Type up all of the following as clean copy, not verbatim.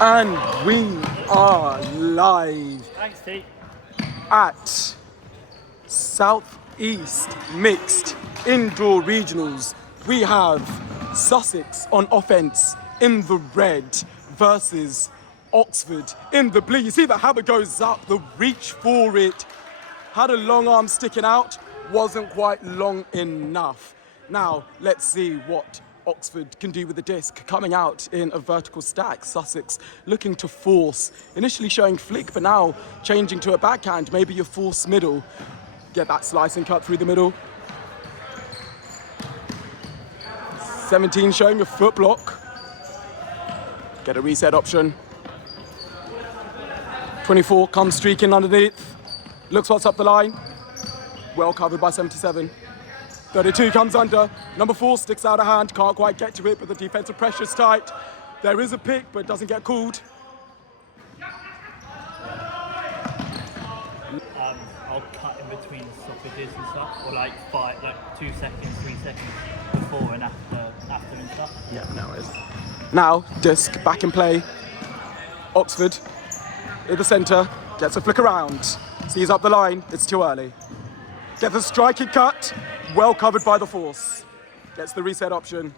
And we are live. Thanks, T. At Southeast Mixed Indoor Regionals. We have Sussex on offence in the red versus Oxford in the blue. You see the hammer goes up, the reach for it. Had a long arm sticking out, wasn't quite long enough. Now, let's see what Oxford can do with the disc, coming out in a vertical stack. Sussex looking to force, initially showing flick, but now changing to a backhand, maybe a force middle. Get that slice and cut through the middle. 17 showing a foot block. Get a reset option. 24 comes streaking underneath. Looks what's up the line. Well covered by 77. 32 comes under. Number 4 sticks out a hand. Can't quite get to it, but the defensive pressure's tight. There is a pick, but doesn't get called. I'll cut in between stoppages and stuff, or like 2 seconds, 3 seconds before and after and stuff. Yeah, no worries. Now, disc back in play. Oxford in the centre, gets a flick around. Sees up the line, it's too early. Gets a striking cut, well covered by the force. Gets the reset option.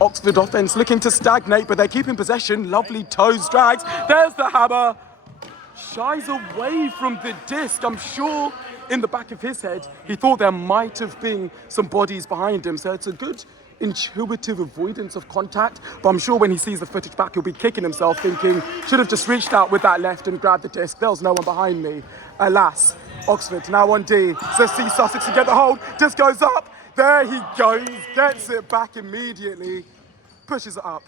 Oxford offence looking to stagnate, but they're keeping possession. Lovely toes drags. There's the hammer. Shies away from the disc. I'm sure in the back of his head, he thought there might have been some bodies behind him. So it's a good intuitive avoidance of contact. But I'm sure when he sees the footage back, he'll be kicking himself, thinking, should have just reached out with that left and grabbed the disc. There was no one behind me. Alas, Oxford now on D. So see Sussex to get the hold. Disc goes up. There he goes. Gets it back immediately. Pushes it up.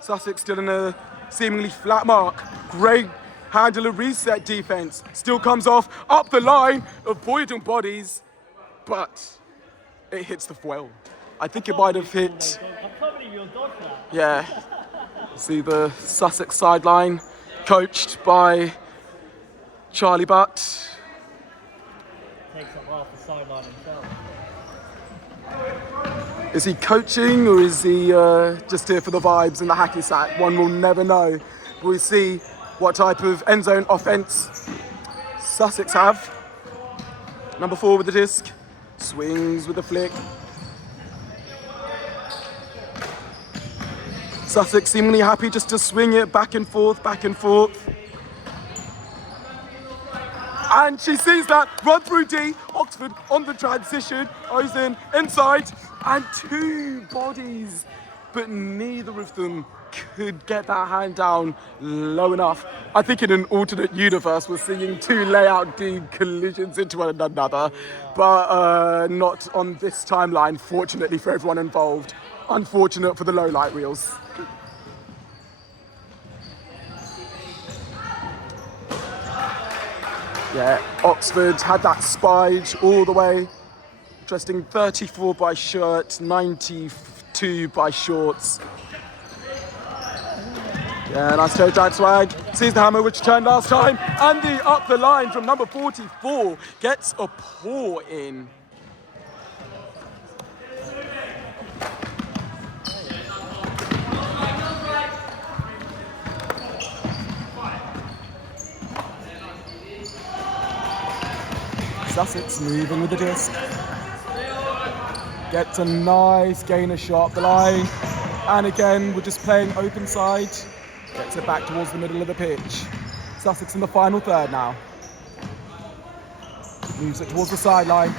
Sussex still in a seemingly flat mark. Great handler reset defense. Still comes off up the line, avoiding bodies, but it hits the foil. I think it might have hit. I can't believe you're dodged that. Yeah. See the Sussex sideline, coached by Charlie Butt. Takes up half the sideline himself. Is he coaching or is he just here for the vibes and the hacky sack? One will never know. We'll see what type of end zone offence Sussex have. Number 4 with the disc. Swings with the flick. Sussex seemingly happy just to swing it back and forth, back and forth. And she sees that, run through D, Oxford on the transition, goes in, inside, and 2 bodies. But neither of them could get that hand down low enough. I think in an alternate universe, we're seeing 2 layout D collisions into one another, but not on this timeline, fortunately for everyone involved. Unfortunate for the low light reels. Yeah, Oxford had that spied all the way. Interesting, 34 by shirt, 92 by shorts. Yeah, nice toe drag swag. Sees the hammer which turned last time. And the up the line from number 44 gets a paw in. Sussex moving with the disc. Gets a nice gainer shot up the line. And again, we're just playing open side. Gets it back towards the middle of the pitch. Sussex in the final third now. Moves it towards the sideline.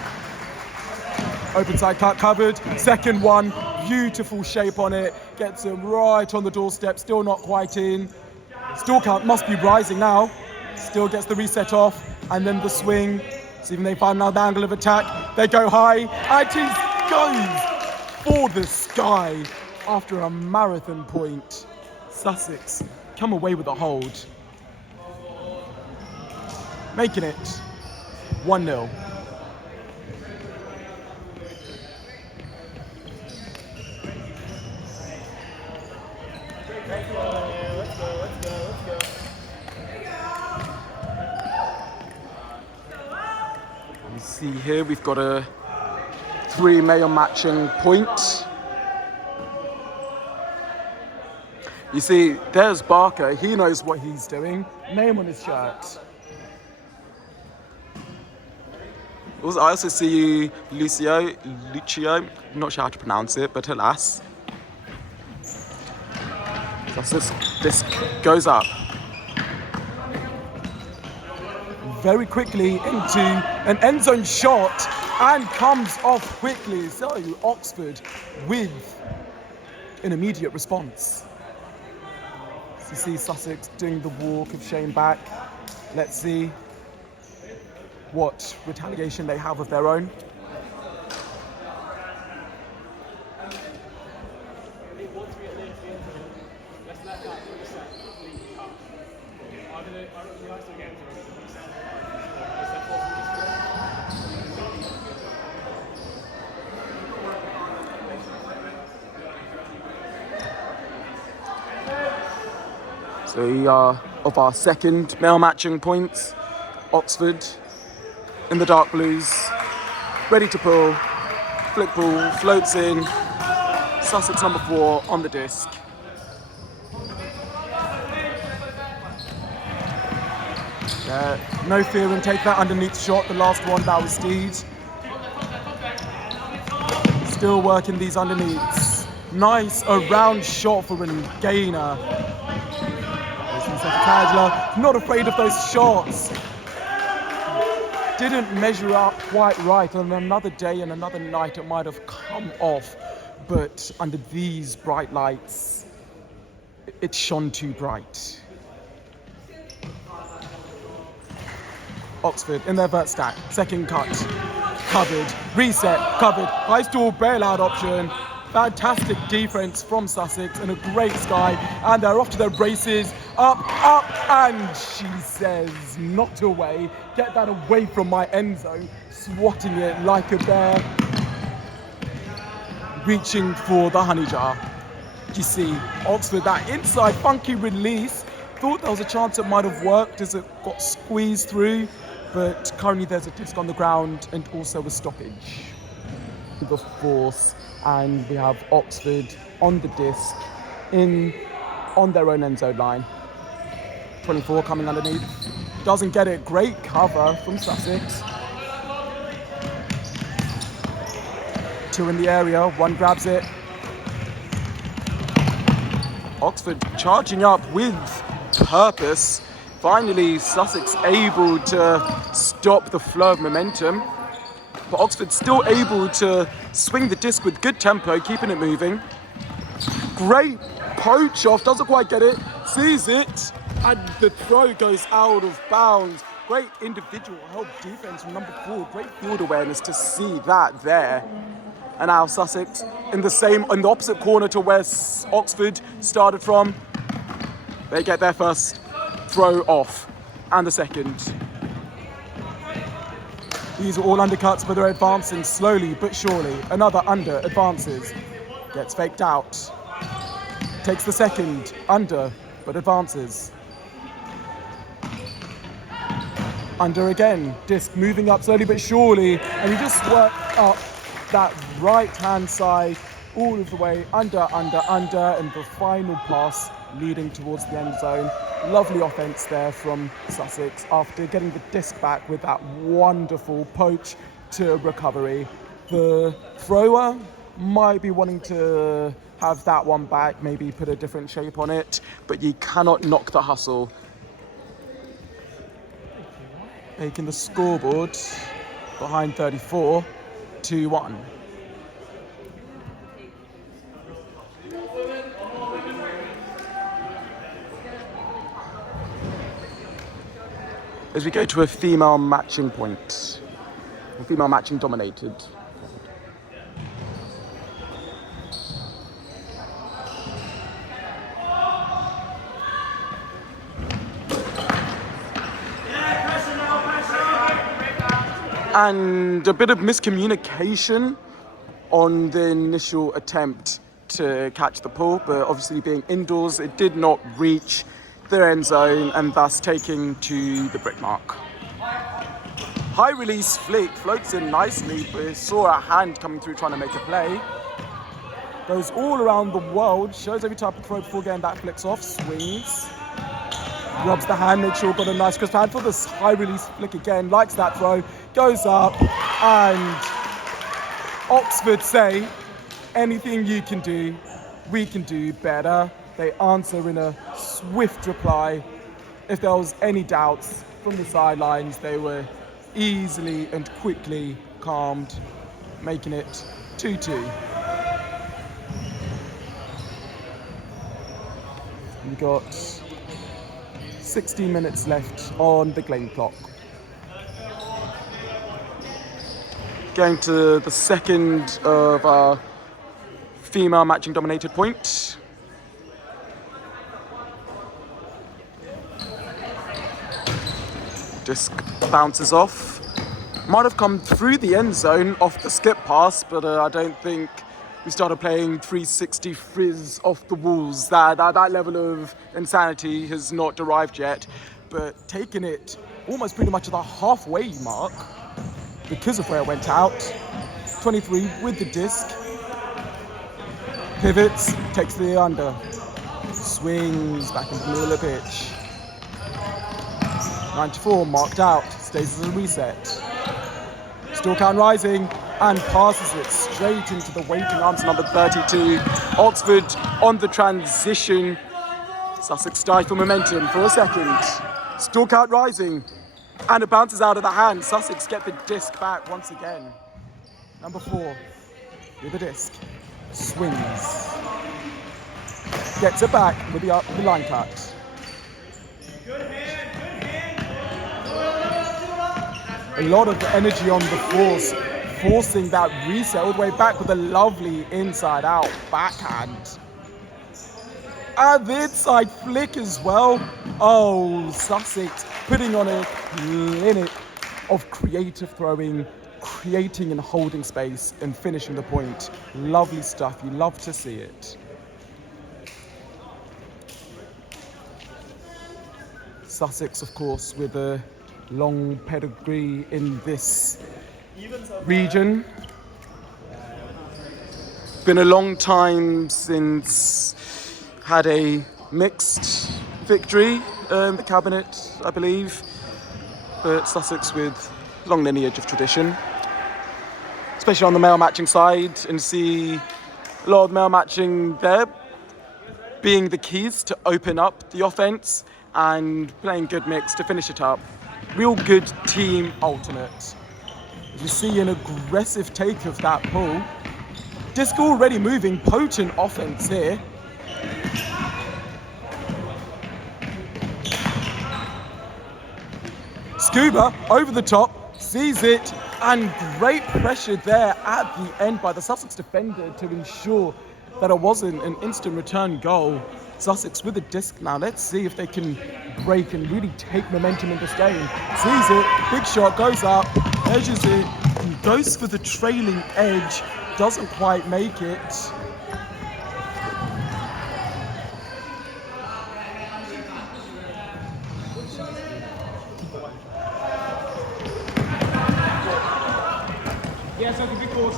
Open side cut covered. Second one, beautiful shape on it. Gets him right on the doorstep, still not quite in. Still count, must be rising now. Still gets the reset off. And then the swing. See if they find another angle of attack. They go high, and he goes for the sky after a marathon point. Sussex come away with a hold, making it 1-0. Let's go. You see here we've got a 3 male matching point. You see, there's Barker. He knows what he's doing. Name on his shirt. Also, I also see Lucio, not sure how to pronounce it, but alas. This goes up. Very quickly into an end zone shot and comes off quickly. So Oxford with an immediate response. You see Sussex doing the walk of shame back. Let's see what retaliation they have of their own. So we are of our second male matching points. Oxford in the dark blues, ready to pull. Flick ball, floats in. Sussex number 4 on the disc. No fear and take that underneath shot. The last one, that was Steed. Still working these underneaths. Nice around shot for a gainer. Not afraid of those shots. Didn't measure up quite right. On another day and another night it might have come off, but under these bright lights it shone too bright. Oxford in their vert stack, second cut, covered, reset, covered, high stall bailout option. Fantastic defense from Sussex and a great sky, and they're off to their races. Up, and she says, not away. Get that away from my end zone. Swatting it like a bear. Reaching for the honey jar. You see, Oxford, that inside funky release. Thought there was a chance it might have worked as it got squeezed through, but currently there's a disc on the ground and also a stoppage. The force. And we have Oxford on the disc on their own end zone line. 24 coming underneath. Doesn't get it. Great cover from Sussex. 2 in the area. 1 grabs it. Oxford charging up with purpose. Finally, Sussex able to stop the flow of momentum. But Oxford still able to swing the disc with good tempo, keeping it moving. Great poach off, doesn't quite get it, sees it, and the throw goes out of bounds. Great individual help defense from number 4, great field awareness to see that there. And now Sussex in the opposite corner to where Oxford started from. They get their first throw off, and the second. These are all undercuts, but they're advancing slowly but surely. Another under advances. Gets faked out. Takes the second under, but advances. Under again. Disc moving up slowly but surely. And you just work up that right-hand side all of the way under, and the final pass leading towards the end zone. Lovely offense there from Sussex after getting the disc back with that wonderful poach to recovery. The thrower might be wanting to have that one back, maybe put a different shape on it, but you cannot knock the hustle. Making the scoreboard behind 34, 2-1. As we go to a female matching point, a female matching dominated. And a bit of miscommunication on the initial attempt to catch the pull, but obviously being indoors, it did not reach their end zone and thus taking to the brick mark. High release flick, floats in nicely, but saw a hand coming through trying to make a play. Goes all around the world, shows every type of throw before getting that flicks off, swings. Rubs the hand, makes sure got a nice crisp hand for this high release flick again, likes that throw, goes up, and Oxford say, anything you can do, we can do better. They answer in a swift reply. If there was any doubts from the sidelines, they were easily and quickly calmed, making it 2-2. We've got 16 minutes left on the game clock. Going to the second of our female matching dominated point. Disc bounces off. Might have come through the end zone off the skip pass, but I don't think we started playing 360 frizz off the walls. That level of insanity has not arrived yet, but taking it almost pretty much at the halfway mark because of where it went out. 23 with the disc. Pivots, takes the under. Swings back into the middle of the pitch. 94 marked out, stays as a reset. Still count rising and passes it straight into the waiting arms of number 32. Oxford on the transition. Sussex stifle momentum for a second. Still count rising and it bounces out of the hand. Sussex get the disc back once again. Number 4 with the disc. Swings. Gets it back with the line cut. A lot of energy on the force, forcing that reset all the way back with a lovely inside out backhand. And the inside flick as well. Oh, Sussex putting on a clinic of creative throwing, creating and holding space and finishing the point. Lovely stuff, you love to see it. Sussex, of course, with a long pedigree in this region. Been a long time since had a mixed victory in the cabinet, I believe, but Sussex with long lineage of tradition, especially on the male matching side, and see a lot of male matching there being the keys to open up the offense and playing good mix to finish it up. Real good team alternate. You see an aggressive take of that pull. Disc already moving, potent offense here. Scuba over the top, sees it, and great pressure there at the end by the Sussex defender to ensure that it wasn't an instant return goal. Sussex with the disc now. Let's see if they can break and really take momentum in this game. Sees it, big shot, goes up, measures it, and goes for the trailing edge. Doesn't quite make it. Yes, I can be course.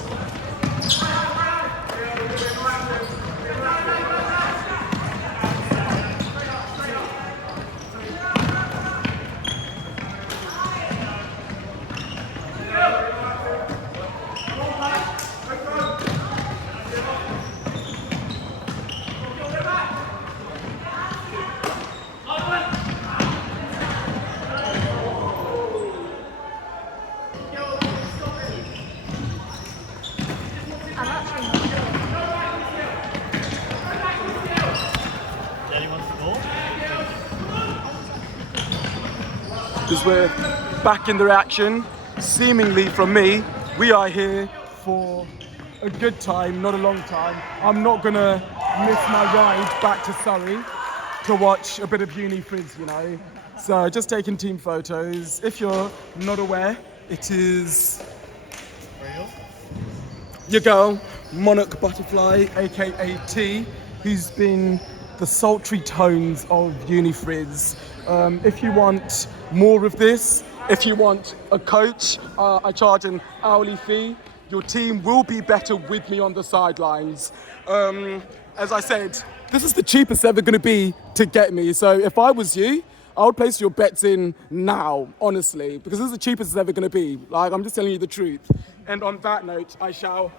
Because we're back in the reaction, seemingly from me. We are here for a good time, not a long time. I'm not gonna miss my ride back to Surrey to watch a bit of uni frizz, you know. So just taking team photos. If you're not aware, it is your girl, Monarch Butterfly, aka T, who's been the sultry tones of uni frizz. If you want more of this, If you want a coach, I charge an hourly fee. Your team will be better with me on the sidelines. As I said, this is the cheapest ever going to be to get me. So if I was you, I would place your bets in now, honestly, because this is the cheapest it's ever going to be. Like, I'm just telling you the truth. And on that note, I shall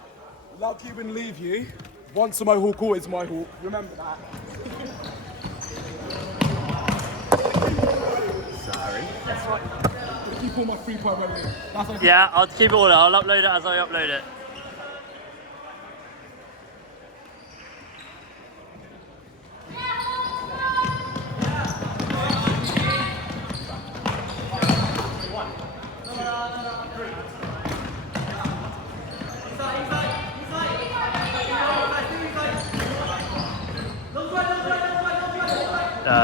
love you and leave you. Once my hawk, always my hawk. Remember that. Sorry. That's right. Keep all my 3-point revenue. That's okay. Yeah, I'll keep it all. I'll upload it as I upload it.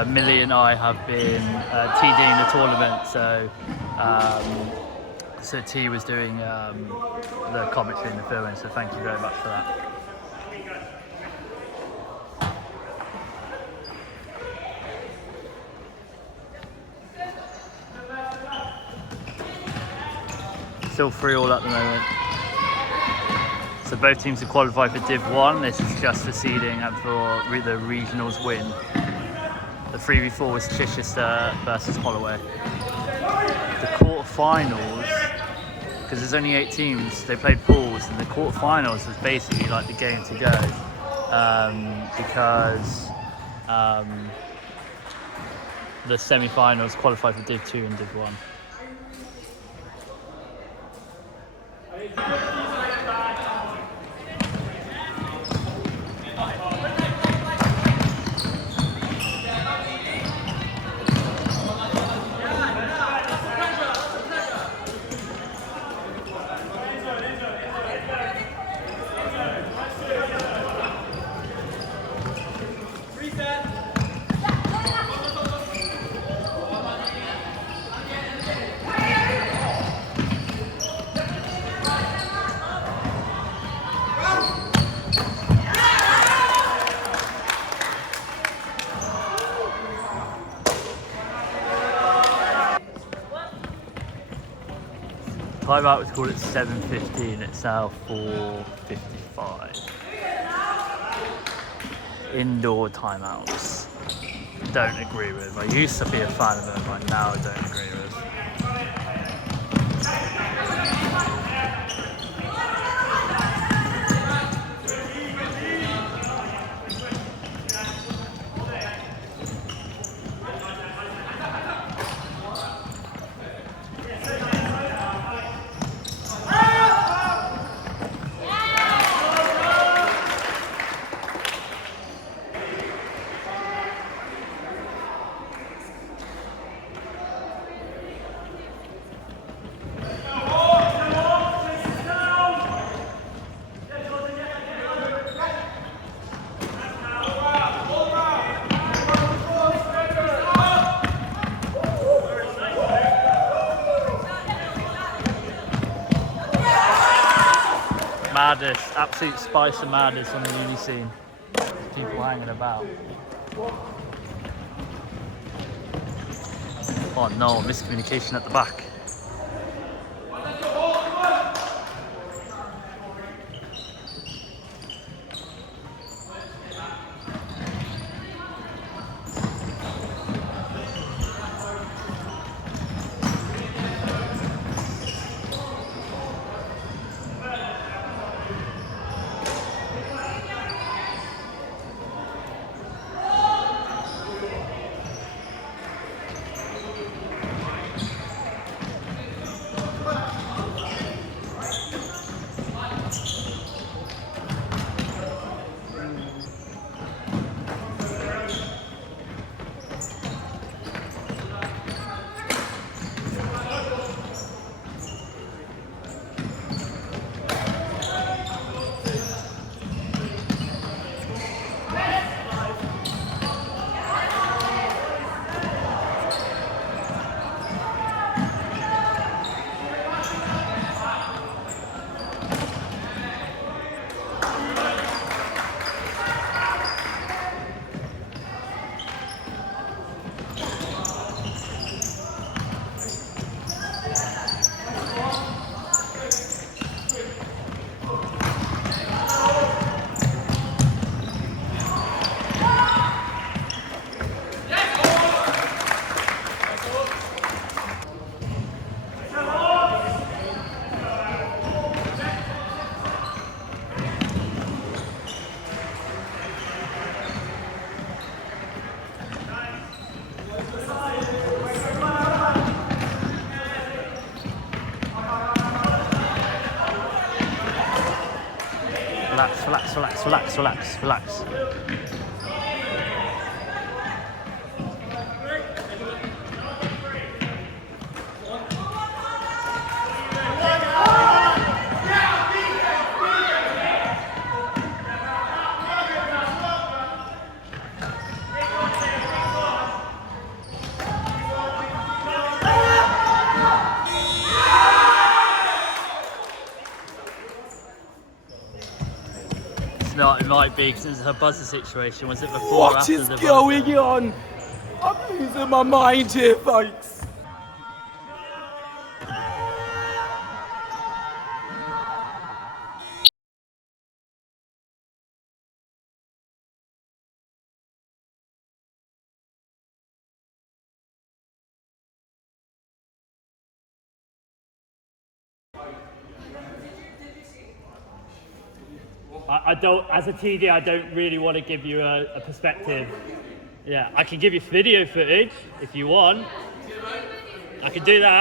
Millie and I have been TDing the tournament, so T was doing the commentary and the filming, so thank you very much for that. Still 3-3 at the moment. So both teams are qualified for Div 1. This is just the seeding and for the regionals win. The 3v4 was Chichester versus Holloway. The quarterfinals, because there's only 8 teams, they played pools, and the quarterfinals was basically like the game to go, because the semi-finals qualified for Div 2 and Div 1. Timeout was called at 7:15, it's now 4:55. Indoor timeouts. Don't agree with. I used to be a fan of them, but now I don't agree with. Madness, absolute spice of madness on the uni scene. People hanging about. Oh no, miscommunication at the back. relax, relax, relax, relax, relax, relax. No, it might be because it's her buzzer situation. Was it before or What after is the going buzzer? on? I'm losing my mind here, folks. I don't, as a TD, I don't really want to give you a perspective. Yeah, I can give you video footage if you want. I can do that.